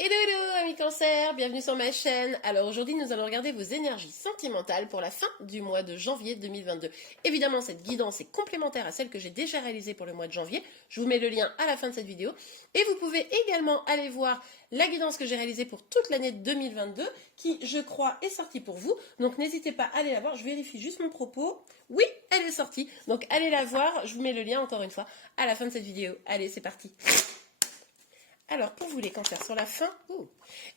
Hello, hello, amis cancer, bienvenue sur ma chaîne. Alors aujourd'hui, nous allons regarder vos énergies sentimentales pour la fin du mois de janvier 2022. Évidemment, cette guidance est complémentaire à celle que j'ai déjà réalisée pour le mois de janvier. Je vous mets le lien à la fin de cette vidéo. Et vous pouvez également aller voir la guidance que j'ai réalisée pour toute l'année 2022, qui, je crois, est sortie pour vous. Donc n'hésitez pas à aller la voir. Je vérifie juste mon propos. Oui, elle est sortie. Donc allez la voir. Je vous mets le lien encore une fois à la fin de cette vidéo. Allez, c'est parti. Alors, pour vous les cancers, sur la fin...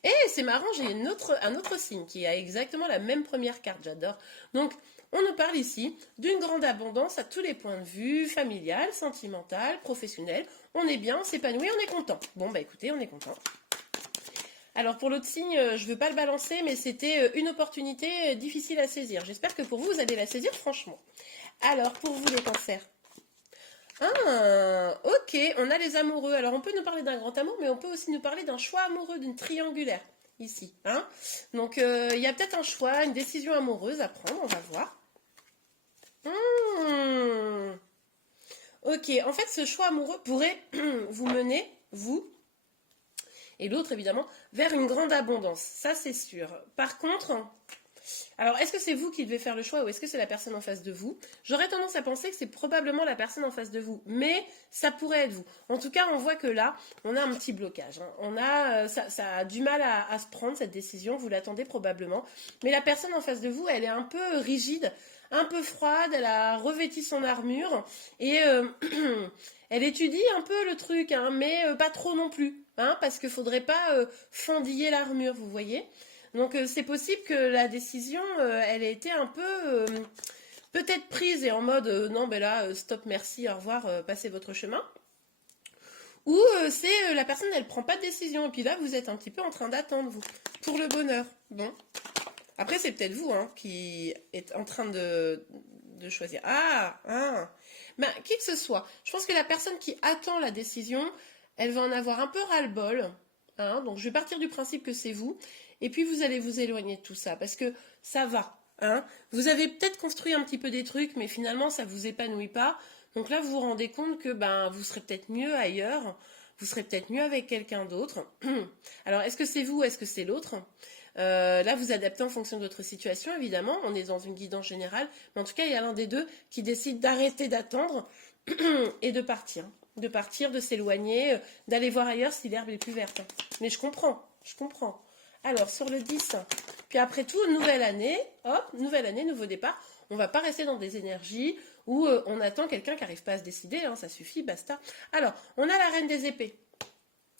Et c'est marrant, j'ai un autre signe qui a exactement la même première carte, j'adore. Donc, on nous parle ici d'une grande abondance à tous les points de vue, familial, sentimental, professionnel. On est bien, on s'épanouit, on est content. Bon, bah écoutez, on est content. Alors, pour l'autre signe, je ne veux pas le balancer, mais c'était une opportunité difficile à saisir. J'espère que pour vous, vous allez la saisir franchement. Alors, pour vous les cancers... Ah, ok, on a les amoureux. Alors, on peut nous parler d'un grand amour, mais on peut aussi nous parler d'un choix amoureux, d'une triangulaire, ici. Hein. Donc, il y a peut-être un choix, une décision amoureuse à prendre, on va voir. Ok, en fait, ce choix amoureux pourrait vous mener, vous, et l'autre, évidemment, vers une grande abondance. Ça, c'est sûr. Par contre... Alors, est-ce que c'est vous qui devez faire le choix ou est-ce que c'est la personne en face de vous? J'aurais tendance à penser que c'est probablement la personne en face de vous, mais ça pourrait être vous. En tout cas, on voit que là, on a un petit blocage. Hein. On a, ça a du mal à se prendre, cette décision, vous l'attendez probablement. Mais la personne en face de vous, elle est un peu rigide, un peu froide, elle a revêti son armure et elle étudie un peu le truc, hein, mais pas trop non plus, hein, parce qu'il ne faudrait pas fendiller l'armure, vous voyez. Donc c'est possible que la décision, elle ait été un peu peut-être prise et en mode non ben là stop merci au revoir passez votre chemin. Ou c'est la personne elle prend pas de décision et puis là vous êtes un petit peu en train d'attendre vous pour le bonheur. Bon après c'est peut-être vous hein, qui êtes en train de choisir. Ben, qui que ce soit, je pense que la personne qui attend la décision, elle va en avoir un peu ras-le-bol. Hein, donc je vais partir du principe que c'est vous. Et puis vous allez vous éloigner de tout ça parce que ça va. Hein. Vous avez peut-être construit un petit peu des trucs, mais finalement ça ne vous épanouit pas. Donc là vous vous rendez compte que ben, vous serez peut-être mieux ailleurs, vous serez peut-être mieux avec quelqu'un d'autre. Alors est-ce que c'est vous, est-ce que c'est l'autre? Là vous adaptez en fonction de votre situation évidemment, on est dans une guidance générale, mais en tout cas il y a l'un des deux qui décide d'arrêter d'attendre et de partir, de s'éloigner, d'aller voir ailleurs si l'herbe est plus verte. Mais je comprends. Alors, sur le 10, puis après tout, nouvelle année, hop, nouvelle année, nouveau départ. On ne va pas rester dans des énergies où on attend quelqu'un qui n'arrive pas à se décider, hein, ça suffit, basta. Alors, on a la reine des épées.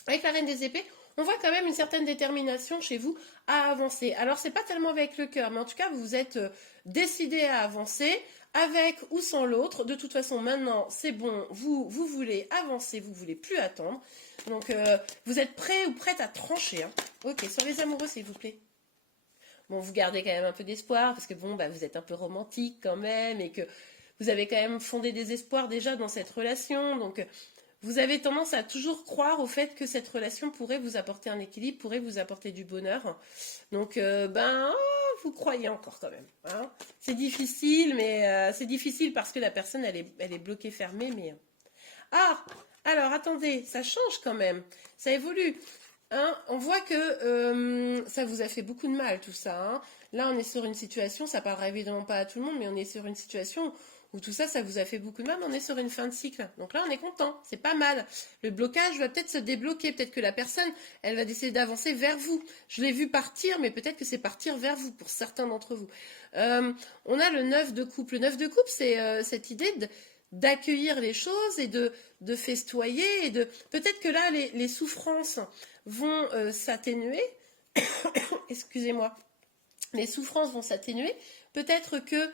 Avec la reine des épées, on voit quand même une certaine détermination chez vous à avancer. Alors, c'est pas tellement avec le cœur, mais en tout cas, vous êtes décidé à avancer, avec ou sans l'autre. De toute façon, maintenant, c'est bon, vous voulez avancer, vous voulez plus attendre. Donc, vous êtes prêt ou prête à trancher. Hein. Ok, sur les amoureux, s'il vous plaît. Bon, vous gardez quand même un peu d'espoir, parce que bon, bah, vous êtes un peu romantique quand même, et que vous avez quand même fondé des espoirs déjà dans cette relation. Donc, vous avez tendance à toujours croire au fait que cette relation pourrait vous apporter un équilibre, pourrait vous apporter du bonheur. Donc, vous croyez encore quand même. Hein. C'est difficile, mais c'est difficile parce que la personne, elle est bloquée, fermée. Mais alors attendez, ça change quand même. Ça évolue. Hein, on voit que ça vous a fait beaucoup de mal tout ça. Hein. Là, on est sur une situation, ça parlera évidemment pas à tout le monde, mais on est sur une situation où tout ça, ça vous a fait beaucoup de mal, mais on est sur une fin de cycle. Donc là, on est content, c'est pas mal. Le blocage va peut-être se débloquer, peut-être que la personne, elle va décider d'avancer vers vous. Je l'ai vu partir, mais peut-être que c'est partir vers vous pour certains d'entre vous. On a le 9 de coupe. Le 9 de coupe, c'est cette idée d'accueillir les choses et de festoyer et de peut-être que là les souffrances vont s'atténuer. Excusez-moi. Les souffrances vont s'atténuer. Peut-être que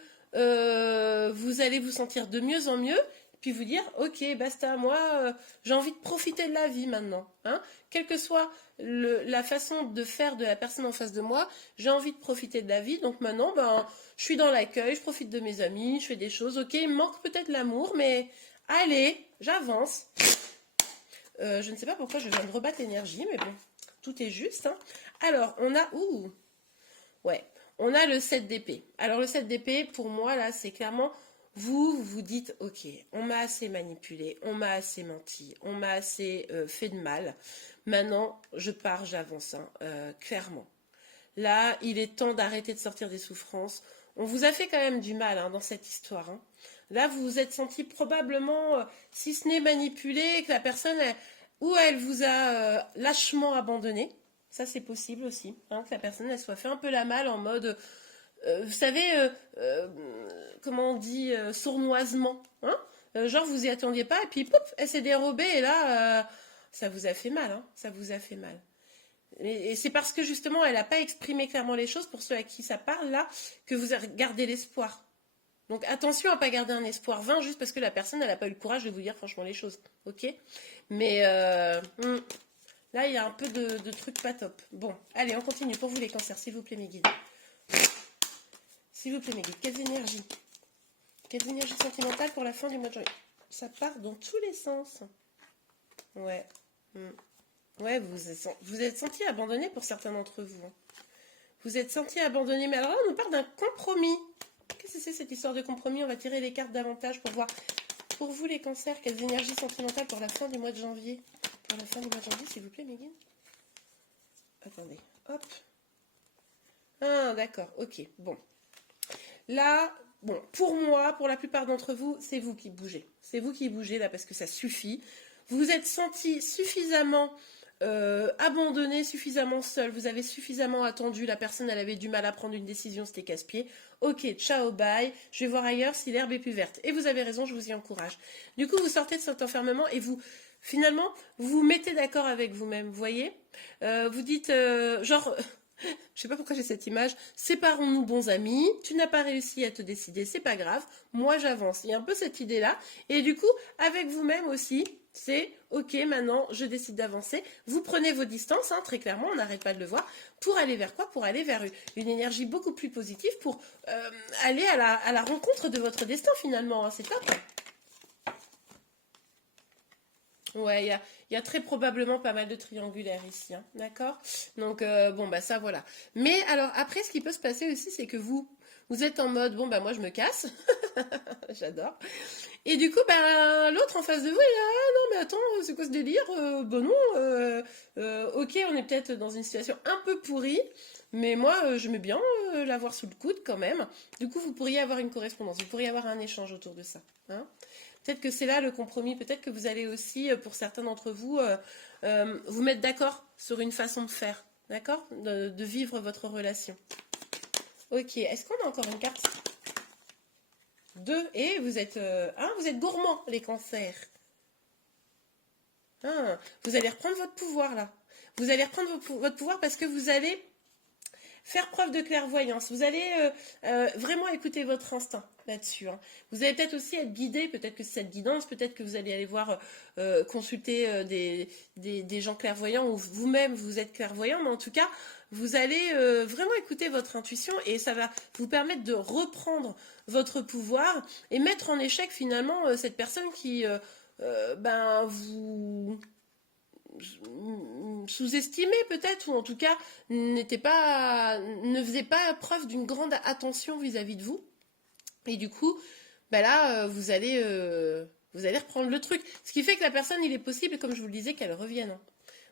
vous allez vous sentir de mieux en mieux, puis vous dire ok basta, moi j'ai envie de profiter de la vie maintenant. Hein, quelle que soit la façon de faire de la personne en face de moi, j'ai envie de profiter de la vie. Donc maintenant, je suis dans l'accueil, je profite de mes amis, je fais des choses. Ok, il me manque peut-être l'amour, mais allez, j'avance. Je ne sais pas pourquoi je viens de rebattre l'énergie, mais bon, tout est juste. Hein. Alors, on a... ouais, on a le 7 d'épée. Alors, le 7 d'épée, pour moi, là, c'est clairement... vous vous dites, ok, on m'a assez manipulé, on m'a assez menti, on m'a assez fait de mal. Maintenant, je pars, j'avance, hein, clairement. Là, il est temps d'arrêter de sortir des souffrances. On vous a fait quand même du mal hein, dans cette histoire. Hein. Là, vous vous êtes senti probablement, si ce n'est manipulé, que la personne, ou elle vous a lâchement abandonné. Ça, c'est possible aussi. Hein, que la personne, elle soit fait un peu la malle en mode, vous savez, comment on dit, sournoisement. Hein genre, vous y attendiez pas, et puis, pouf, elle s'est dérobée, et là, ça vous a fait mal. Hein, ça vous a fait mal. Et c'est parce que justement, elle n'a pas exprimé clairement les choses pour ceux à qui ça parle là, que vous gardez l'espoir. Donc attention à ne pas garder un espoir vain juste parce que la personne elle n'a pas eu le courage de vous dire franchement les choses. Ok. Mais là, il y a un peu de trucs pas top. Bon, allez, on continue. Pour vous les cancers, s'il vous plaît mes guides. S'il vous plaît mes guides, quelles énergies? Quelles énergies sentimentales pour la fin du mois de janvier? Ça part dans tous les sens. Ouais. Ouais, vous êtes senti abandonné pour certains d'entre vous. Hein. Vous êtes senti abandonné. Mais alors là, on nous parle d'un compromis. Qu'est-ce que c'est cette histoire de compromis? On va tirer les cartes davantage pour voir. Pour vous, les cancers, quelles énergies sentimentales pour la fin du mois de janvier? Pour la fin du mois de janvier, s'il vous plaît, Megan. Attendez. Hop. Ah, d'accord. Ok. Bon. Là, bon, pour moi, pour la plupart d'entre vous, c'est vous qui bougez. C'est vous qui bougez là parce que ça suffit. Vous vous êtes senti suffisamment abandonné, suffisamment seul, vous avez suffisamment attendu, la personne elle avait du mal à prendre une décision, c'était casse-pied. Ok, ciao, bye, je vais voir ailleurs si l'herbe est plus verte. Et vous avez raison, je vous y encourage. Du coup, vous sortez de cet enfermement et vous, finalement, vous vous mettez d'accord avec vous-même, vous voyez. Vous dites, genre, je sais pas pourquoi j'ai cette image, séparons-nous bons amis, tu n'as pas réussi à te décider, c'est pas grave, moi j'avance. Il y a un peu cette idée-là. Et du coup, avec vous-même aussi, c'est ok, maintenant je décide d'avancer. Vous prenez vos distances, hein, très clairement, on n'arrête pas de le voir. Pour aller vers quoi? Pour aller vers une énergie beaucoup plus positive, pour aller à la rencontre de votre destin finalement. Hein, c'est top. Ouais, il y a très probablement pas mal de triangulaires ici, hein, d'accord? Donc, bon, bah ça, voilà. Mais alors, après, ce qui peut se passer aussi, c'est que vous êtes en mode, bon, bah moi, je me casse. J'adore. Et du coup, ben, l'autre en face de vous, il est là, ah non, mais attends, c'est quoi ce délire? Ben non, ok, on est peut-être dans une situation un peu pourrie, mais moi, j'aimais bien l'avoir sous le coude quand même. Du coup, vous pourriez avoir une correspondance, vous pourriez avoir un échange autour de ça. Hein. Peut-être que c'est là le compromis, peut-être que vous allez aussi, pour certains d'entre vous, vous mettre d'accord sur une façon de faire, d'accord? De vivre votre relation. Ok, est-ce qu'on a encore une carte? Deux, et vous êtes gourmands, les cancers. Ah, vous allez reprendre votre pouvoir, là. Vous allez reprendre votre pouvoir parce que vous allez faire preuve de clairvoyance. Vous allez vraiment écouter votre instinct là-dessus. Hein. Vous allez peut-être aussi être guidé, peut-être que c'est cette guidance, peut-être que vous allez aller voir, consulter des gens clairvoyants ou vous-même vous êtes clairvoyant, mais en tout cas, vous allez vraiment écouter votre intuition et ça va vous permettre de reprendre votre pouvoir et mettre en échec finalement cette personne qui ben vous sous-estimé peut-être, ou en tout cas ne faisait pas preuve d'une grande attention vis-à-vis de vous. Et du coup, bah là, vous allez reprendre le truc. Ce qui fait que la personne, il est possible, comme je vous le disais, qu'elle revienne. Hein.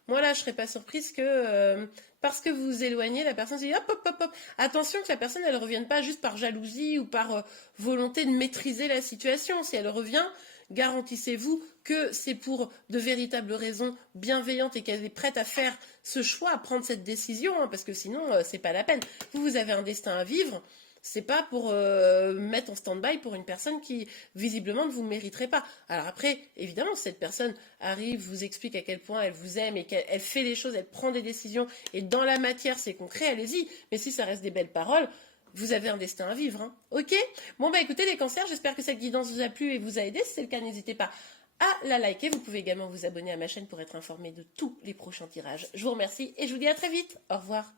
Moi là, je serais pas surprise que parce que vous vous éloignez, la personne se dit hop hop hop hop. Attention que la personne, elle revienne pas juste par jalousie ou par volonté de maîtriser la situation. Si elle revient, garantissez-vous que c'est pour de véritables raisons bienveillantes et qu'elle est prête à faire ce choix, à prendre cette décision, hein, parce que sinon, c'est pas la peine. Vous avez un destin à vivre. C'est pas pour mettre en stand-by pour une personne qui visiblement ne vous mériterait pas. Alors après, évidemment, si cette personne arrive, vous explique à quel point elle vous aime et qu'elle fait les choses, elle prend des décisions et dans la matière c'est concret, allez-y. Mais si ça reste des belles paroles, vous avez un destin à vivre. Hein. Ok? Bon bah écoutez les cancers, j'espère que cette guidance vous a plu et vous a aidé. Si c'est le cas, n'hésitez pas à la liker. Vous pouvez également vous abonner à ma chaîne pour être informé de tous les prochains tirages. Je vous remercie et je vous dis à très vite. Au revoir.